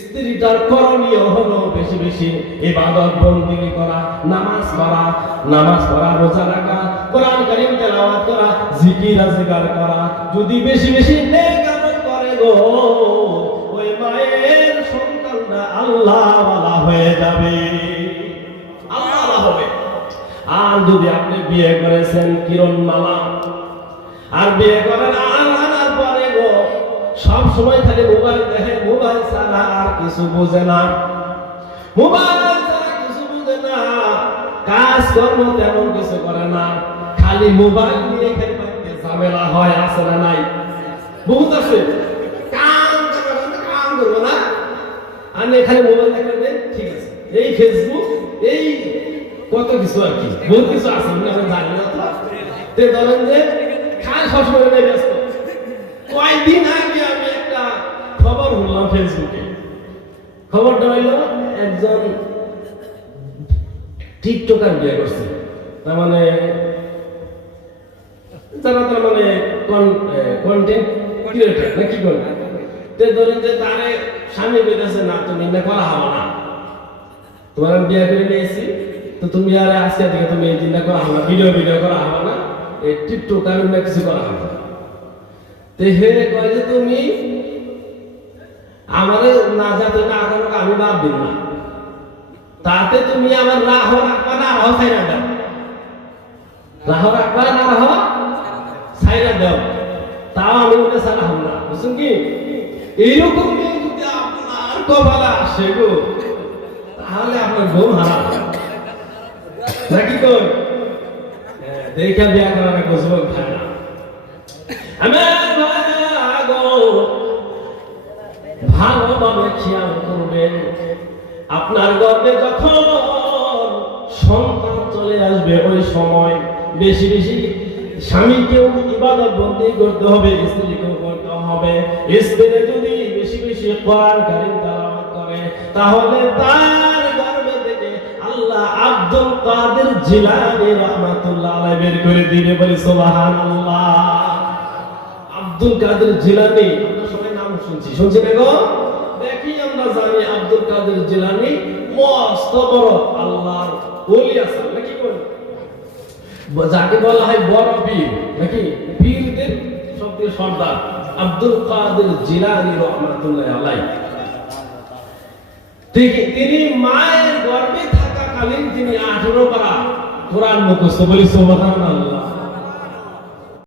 স্ত্রীটার করণীয় হলো বেশি বেশি ইবাদত বন্দেগী করা, নামাজ পড়া, রোজা রাখা, কোরআন কারীম তেলাওয়াত করা, জিকির আজকার করা। যদি বেশি বেশি নেক আমল করে গো, ওই মায়ের সন্তানরা আল্লাহওয়ালা হয়ে যাবে, আল্লাহওয়ালা হবে। আর যদি আপনি বিয়ে করেছেন কিরণমালা, আর বিয়ে করেন আনার পরে গো সব সময় খালি মোবাইল দেখে, মোবাইল ছাড়া আর কিছু বোঝে না, কাজ কর্ম তেমন কিছু করে না, খালি মোবাইল নিয়ে খেলতে ঝামেলা হয়, আছে না নাই? বহুত আছে, কাম করবো না, আর খালি মোবাইল দেখবে, ঠিক আছে, এই ফেসবুক, এই কত কিছু আর কি, বহুত কিছু আছে আমরা জানি না তো। ধরেন যে খান সবসময় ব্যস্ত। কয়েকদিন আগে আমি একটা খবর শুনলাম ফেসবুকে, খবরটা হইল একজন টিকটকার বিয়ে করছে, তার মানে যারা তার মানে কন্টেন্ট ক্রিয়েটর নাকি করে, ধরেন যে তারে স্বামী বেঁধেছে, না তুমি না করা হবে না, তোমার আমি বিয়ে করে নিয়েছি, তো তুমি আর আজকে থেকে তুমি এই চিন্তা করা হবে না, ভিডিও করা হবে না, এই টিকটকার না কিছু করা হবে না। হে কয় যে তুমি আমারে না যাতে না আগানো আমি বাদ দিন না, তাতে তুমি আমার রাহ রাখবা না রাহ ছাইরা দাও, রাহ রাখবা না রাহ ছাইরা দাও, তাও আমি ওটা ছাড়া হব না, বুঝছেন কি? এইরকম যদি আপনার কপালে আসে গো, তাহলে আপনার ঘুম হারাম নাকি কই? দেখা বিয়া করার গোসল খায় না। ভালোভাবে খেয়াল করবেন, আপনার গর্ভে যখন সন্তান চলে আসবে ওই সময় বেশি বেশি স্বামীকেও ইবাদত বন্দেগী করতে হবে, স্ত্রীকেও করতে হবে। স্ত্রী যদি বেশি বেশি কোরআন কারীম তেলাওয়াত করে, তাহলে তার গর্ভে থেকে আল্লাহ আব্দুল কাদের জিলানী রাহমাতুল্লাহ আলাইহি বের করে দিবে, বলি সুবহানাল্লাহ। আব্দুল কাদের জিলানী আমরা সবাই নাম শুনছি না গো? দেখি আমরা জানি আব্দুল কাদের জিলানী মস্ত বড় আল্লাহর ওলি আছে নাকি বল, যাকে বলা হয় বড় পীর নাকি, পীরদের সবচেয়ে সর্দার আব্দুল কাদের জিলানী রাহমাতুল্লাহ আলাইহি। তিনি মায়ের গর্ভে থাকাকালীন তিনি 18 পারা কোরআন মুখস্থ, বলি সুবহানাল্লাহ।